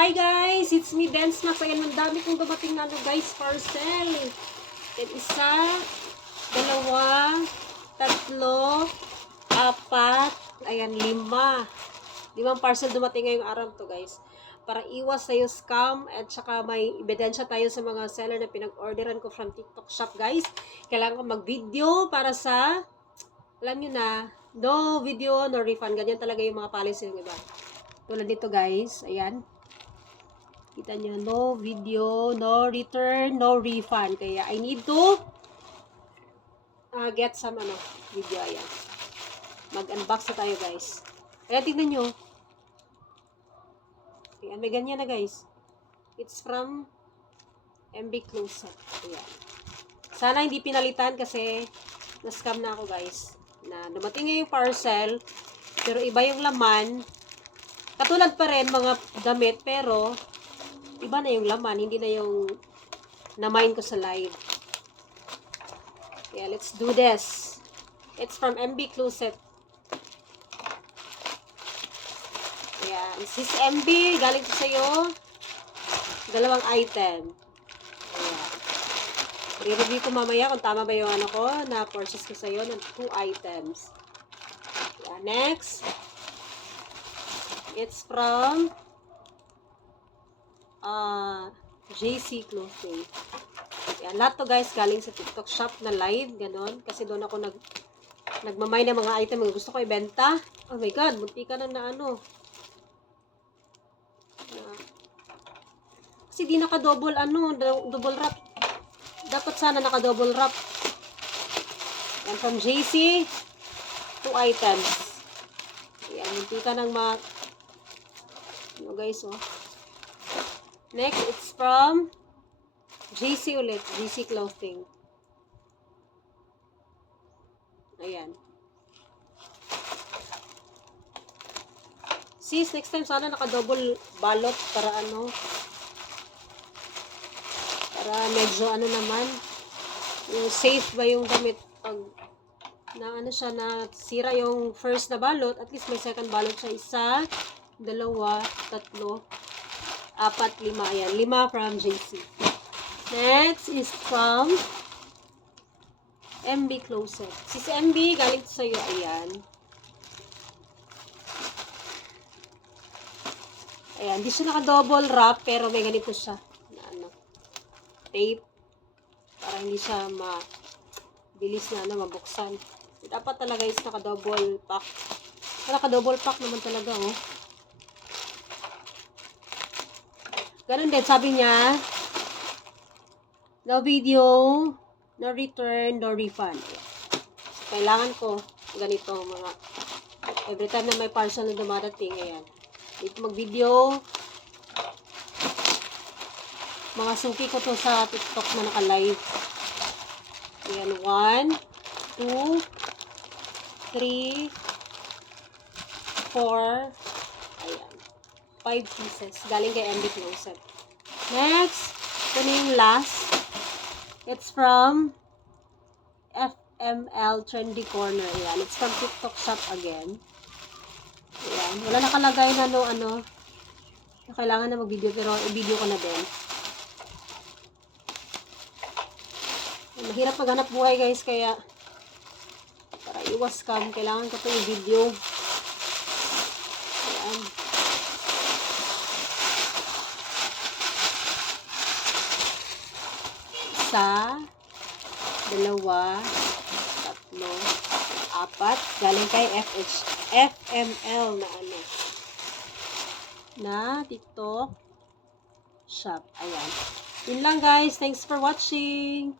Hi guys! It's me, Dance Max. Ayan, ang dami kong dumating na guys, parcel. Yan, isa, dalawa, tatlo, apat, ayan, lima. Limang parcel dumating ngayong araw to guys. Para iwas tayo scam at saka may ebidensya tayo sa mga seller na pinag-orderan ko from TikTok shop guys. Kailangan ko mag-video para sa, alam nyo na, no video, no refund. Ganyan talaga yung mga policy ng iba. Tulad dito guys, ayan. Kita nyo, no video, no return, no refund. Kaya I need to get some video. Ayan. Mag-unbox na tayo guys. Kaya tignan nyo. Ayan, may ganyan na guys. It's from MB Closet. Ayan. Sana hindi pinalitan kasi na-scam na ako guys. Na dumating nga yung parcel, pero iba yung laman. Katulad pa rin mga damit, pero iba na yung laman, hindi na yung na-mine ko sa live. Yeah, let's do this. It's from MB Closet. Yeah, this is MB, galing ko sa'yo. Dalawang item. Ayan. I-review ko mamaya kung tama ba yung ko na purchase ko sa'yo ng 2 items. Yeah, next. It's from JC Clothing. Yan, lahat to guys galing sa TikTok shop na live, ganon. Kasi doon ako nagmamay ng mga item na gusto ko ibenta. Oh my god, munti ka na kasi di naka-double double wrap. Dapat sana naka-double wrap. Yan, from JC, 2 items. Yan, munti ka nang guys, oh. Next, it's from JC ulit. JC Clothing. Ayan. Sis, next time sana naka-double balot para para medyo naman, yung safe ba yung damit pag na siya na sira yung first na balot, at least may second balot siya. Isa, dalawa, tatlo, apat, lima. Ayan, 5 from JC. Next is from MB Closet. Si MB, galing to sa'yo. Ayan. Ayan, di siya naka-double wrap, pero may ganito siya. Na tape. Para hindi siya mabilis na mabuksan. Dapat talaga is naka-double pack. Naka-double pack naman talaga, oh. Ganun din, sabi niya, no video, no return, no refund. So, kailangan ko ganito mga every time na may parcel na dumadating, ayan. Dito mag-video. Mga suki ko to sa TikTok na naka-live. Ayan, 1, 2, 3, 4, ayan. 5 pieces. Galing kay MB Closet. Next, ito na yung last. It's from FML Trendy Corner. Ayan. It's from TikTok shop again. Ayan. Wala nakalagay na na kailangan na mag-video, pero i-video ko na din. Ayan, mahirap maghanap buhay guys, kaya para iwas scam, kailangan ko ito i-video. Ayan. Isa, dalawa, tatlo, apat. Galing kay FML na TikTok shop. Ayan. Yun lang guys. Thanks for watching.